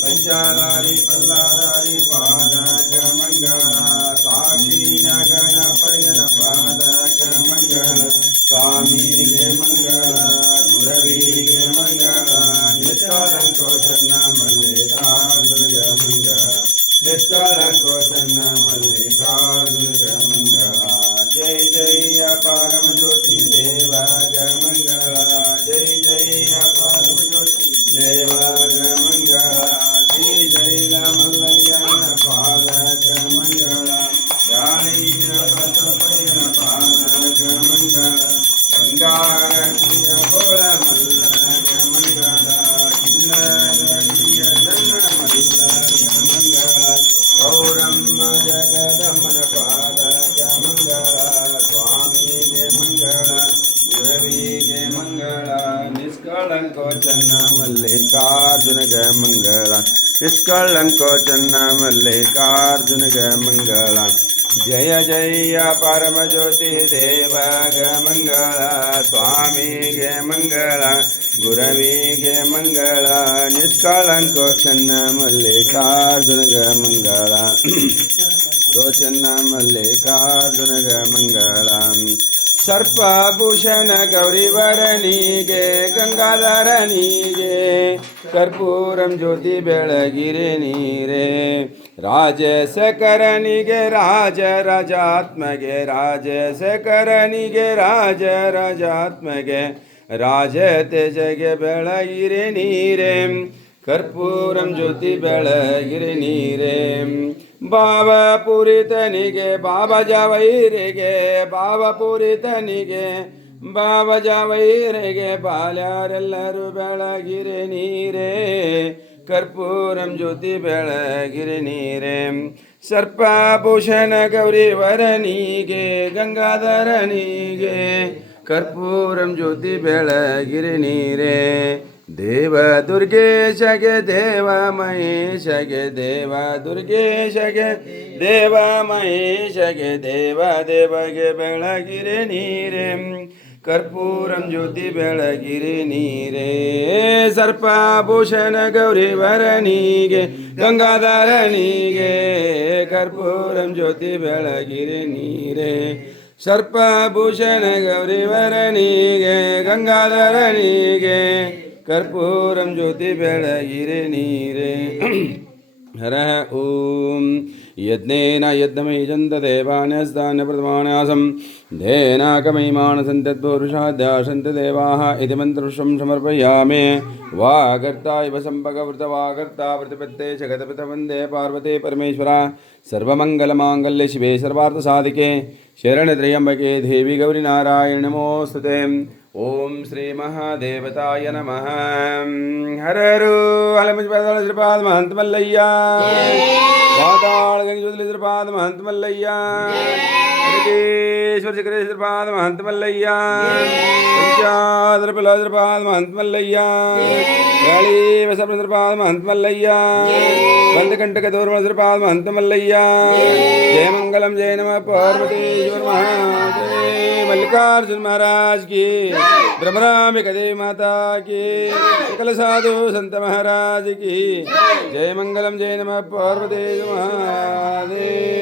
पंचाधारी पल्लाधारी पादक मंगल साक्षी गणपयन पादक मंगल स्वामी गे मंगल गुरवी गे मंगल निष्कलंको चन्न मल्लिकार्जुन मंगल निष्कलंको चन्न मल्लिकार्जुन मंगल जय जय परम ज्योति देव मंगल जय जय परम ज्योति देव मंगल श्री जैल मल्लय्यन पादक मंगल जानीर पतपयन पादक मंगल गंगारतीय बोल मल्लक मंगल किन्नरतीय जन मल्लक मंगल गौरम्म जगदमन पादक मंगल स्वामी गे मंगल गुरवी गे मंगल निष्कलंको चन्न मल्लिकार्जुन गे मंगल निष्कलंको चन्न मल्लिकार्जुन गे मंगल जय जय परम ज्योति देव गे मंगल स्वामी गे मंगल गुरवी गे मंगल निष्कलंको चन्न मल्लिकार्जुन गे मंगल तो चन्न मल्लिकार्जुन गे मंगल सर्पभूषण गौरीवरनिगे गंगाधरनिगे कर्पूरं ज्योति बेळगिरे नीरे राजशेखरनिगे राज राजात्मगे राजशेखरनिगे राज राजात्मगे राज तेजगे बेळगिरे नीरे कर्पूरं ज्योति बेळगिरे नीरे ಬಾಬಾ ಪುರಿತನಿಗೆ ಬಾಬಾ ಜಾವೈರಿಗೆ ಬಾಬಾ ಪುರಿತನಿಗೆ ಬಾಬಾ ಜಾವೈರಿಗೆ ಬಾಲ್ಯಾರೆಲ್ಲರೂ ಬೆಳಗಿರೆ ನೀರೇ ಕರ್ಪೂರಂ ಜ್ಯೋತಿ ಬೆಳಗಿರೆ ನೀರೇ ಸರ್ಪಭೂಷಣ ಗೌರಿವರನಿಗೆ ಗಂಗಾಧರನಿಗೆ ಕರ್ಪೂರಂ ಜ್ಯೋತಿ ಬೆಳಗಿರೆ ನೀರೇ ದೇವ ದುರ್ಗೇಶಗೆ ದೇವ ಮಹೇಶಗೆ ದೇವ ದುರ್ಗೇಶಗೆ ದೇವ ಮಹೇಶಗೆ ದೇವ ದೇವಗೆ ಬೆಳಗಿರೆ ನೀರೇ ಕರ್ಪೂರಂ ಜ್ಯೋತಿ ಬೆಳಗಿರೆ ನೀರೇ ಸರ್ಪಭೂಷಣ ಗೌರಿವರನಿಗೆ ಗಂಗಾಧರನಿಗೆ ಕರ್ಪೂರಂ ಜ್ಯೋತಿ ಬೆಳಗಿರೆ ನೀರೇ ಸರ್ಪಭೂಷಣ ಗೌರಿವರನಿಗೆ ಗಂಗಾಧರನಿಗೆ कर्पूरं ज्योति बेळगिरे नीरे हर ओम यज्ञेन यज्ञमयजन्त देवान्यस्तान् प्रथमान्यासं धेनाकमयमानसन्तद्पुरुषाद्यासन्त देवाः इति मन्त्रपुष्पं समर्पयामि वागर्ता इव सम्भगवृतवागर्ता प्रतिपत्ते जगत्पतिवन्दे पार्वती परमेश्वरा सर्वमङ्गलमाङ्गल्ये शिवे सर्वार्थसाधिके शरणत्र्यम्बके देवी गौरी नारायण नमोस्तुते ओम श्री महादेवताय नमः हररु हलमजपादाल श्रीपाद महंत मल्लय्या वादाल गंगज्योति श्रीपाद महंत मल्लय्या हरिकेश्वर शिखरे श्रीपाद महंत मल्लय्या पंचादर पिला श्रीपाद महंत मल्लय्या गाली वसप श्रीपाद महंत मल्लय्या बंदकंटक दूरमल श्रीपाद महंत मल्लय्या जय मंगलम जय नमः पार्वतीश्वर महादेव मल्लिकार्जुन महाराज की ब्रह्मराम्बिका देवी माता की सकल साधु संत महाराज की जय मंगलम जय नमः पार्वती महादेव।